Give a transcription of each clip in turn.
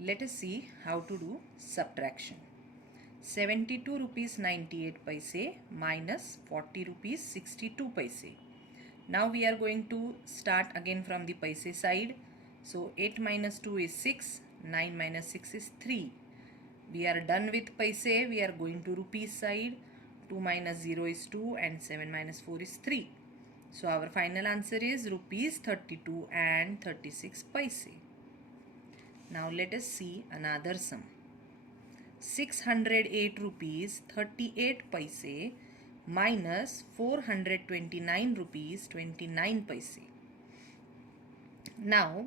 Let us see how to do subtraction. 72 rupees 98 paise minus 40 rupees 62 paise. Now we are going to start again from the paise side. So 8 minus 2 is 6, 9 minus 6 is 3. We are done with paise. We are going to rupees side. 2 minus 0 is 2 and 7 minus 4 is 3. So our final answer is rupees 32 and 36 paise. Now let us see another sum. 608 rupees 38 paise minus 429 rupees 29 paise. Now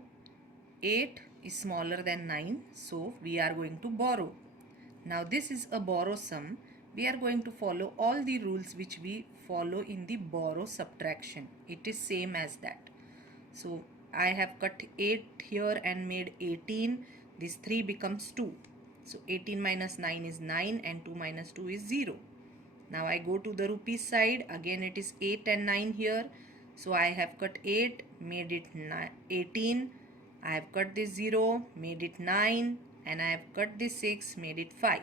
8 is smaller than 9, so we are going to borrow. Now this is a borrow sum. We are going to follow all the rules which we follow in the borrow subtraction. It is same as that. So I have cut 8 here and made 18. This 3 becomes 2. So 18 minus 9 is 9 and 2 minus 2 is 0. Now I go to the rupees side. Again it is 8 and 9 here. So I have cut 8, made it 18. I have cut this 0, made it 9. And I have cut this 6, made it 5.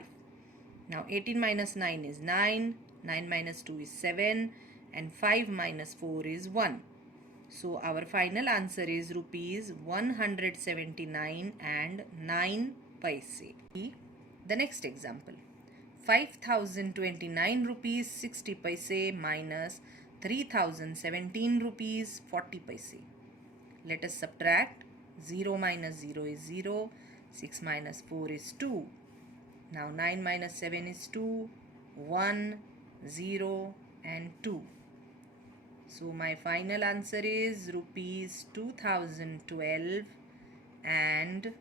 Now 18 minus 9 is 9. 9 minus 2 is 7. And 5 minus 4 is 1. So our final answer is rupees 179 and 9 paise. The next example. 5029 rupees 60 paise minus 3017 rupees 40 paise. Let us subtract. 0 minus 0 is 0. 6 minus 4 is 2. Now 9 minus 7 is 2. 1, 0 and 2. So my final answer is rupees 2012 and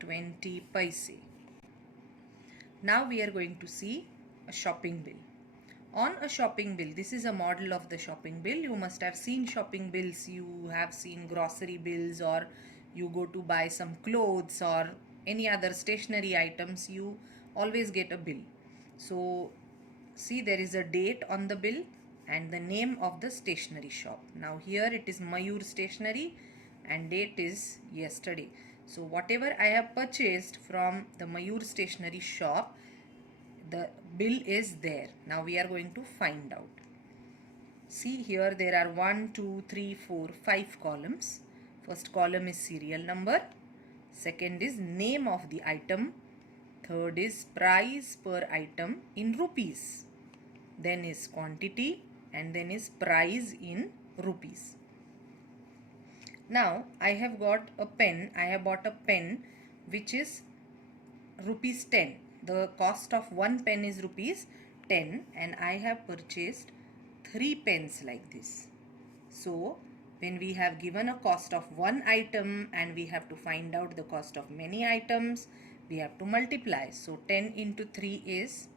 20 paise. Now we are going to see a shopping bill. On a shopping bill, this is a model of the shopping bill. You must have seen shopping bills. You have seen grocery bills, or you go to buy some clothes or any other stationery items. You always get a bill. So see, there is a date on the bill and the name of the stationery shop. Now here it is Mayur Stationery and date is yesterday. So whatever I have purchased from the Mayur Stationery shop, the bill is there. Now we are going to find out. See, here there are 1, 2, 3, 4, 5 columns. First column is serial number. Second is name of the item. Third is price per item in rupees. Then is quantity and then is price in rupees. Now I have got a pen. I have bought a pen which is rupees 10. The cost of one pen is rupees 10 and I have purchased 3 pens like this. So when we have given a cost of one item and we have to find out the cost of many items, we have to multiply. So 10 into 3 is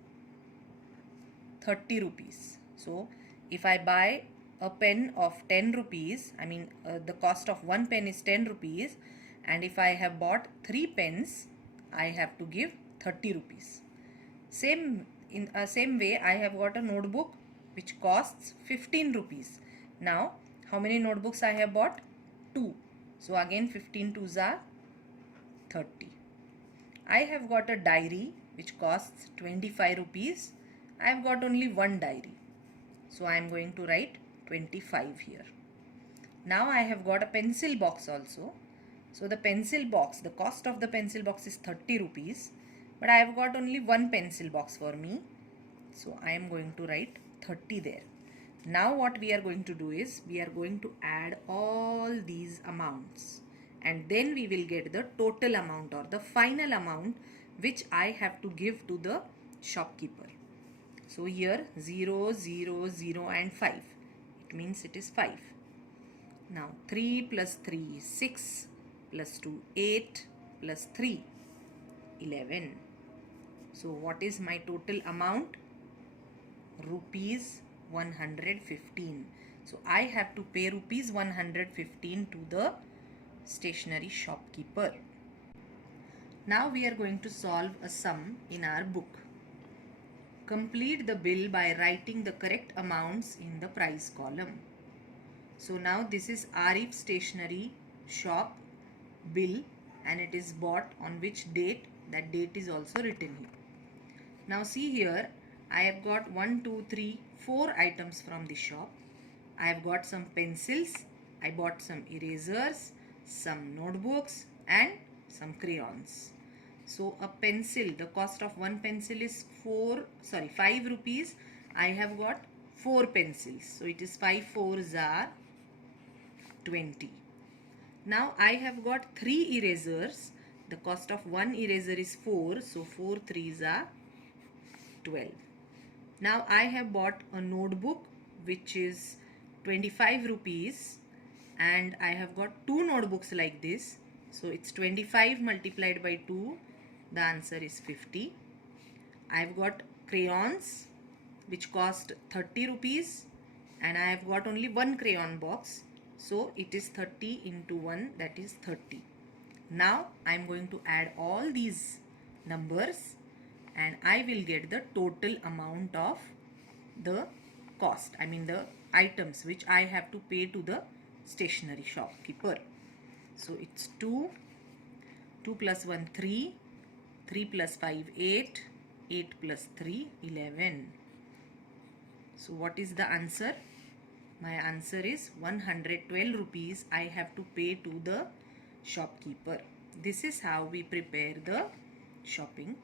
30 rupees. So if I buy a pen of 10 rupees, the cost of one pen is 10 rupees, and if I have bought 3 pens, I have to give 30 rupees. Same way, I have got a notebook which costs 15 rupees. Now how many notebooks I have bought? 2. So again 15 twos are 30. I have got a diary which costs 25 rupees. I have got only one diary. So I am going to write 25 here. Now I have got a pencil box also. So the pencil box, the cost of the pencil box is 30 rupees. But I have got only one pencil box for me. So I am going to write 30 there. Now what we are going to do is, we are going to add all these amounts. And then we will get the total amount or the final amount which I have to give to the shopkeeper. So here 0, 0, 0 and 5. It means it is 5. Now 3 plus 3 is 6 plus 2 8 plus 3 11. So what is my total amount? Rupees 115. So I have to pay rupees 115 to the stationery shopkeeper. Now we are going to solve a sum in our book. Complete the bill by writing the correct amounts in the price column. So now this is Arif Stationery shop bill and it is bought on which date, that date is also written here. Now see here, I have got 1, 2, 3, 4 items from the shop. I have got some pencils, I bought some erasers, some notebooks and some crayons. So a pencil, the cost of one pencil is 5 rupees. I have got 4 pencils. So it is 5 fours are 20. Now I have got 3 erasers. The cost of one eraser is 4. So 4 threes are 12. Now I have bought a notebook which is 25 rupees, and I have got 2 notebooks like this. So it's 25 multiplied by 2. The answer is 50. I have got crayons which cost 30 rupees, and I have got only one crayon box. So it is 30 into 1, that is 30. Now I am going to add all these numbers and I will get the total amount of the cost, I mean the items which I have to pay to the stationery shopkeeper. So it's 2, 2 plus 1 3, 3 plus 5 8, 8 plus 3 11. So what is the answer? My answer is 112 rupees I have to pay to the shopkeeper. This is how we prepare the shopping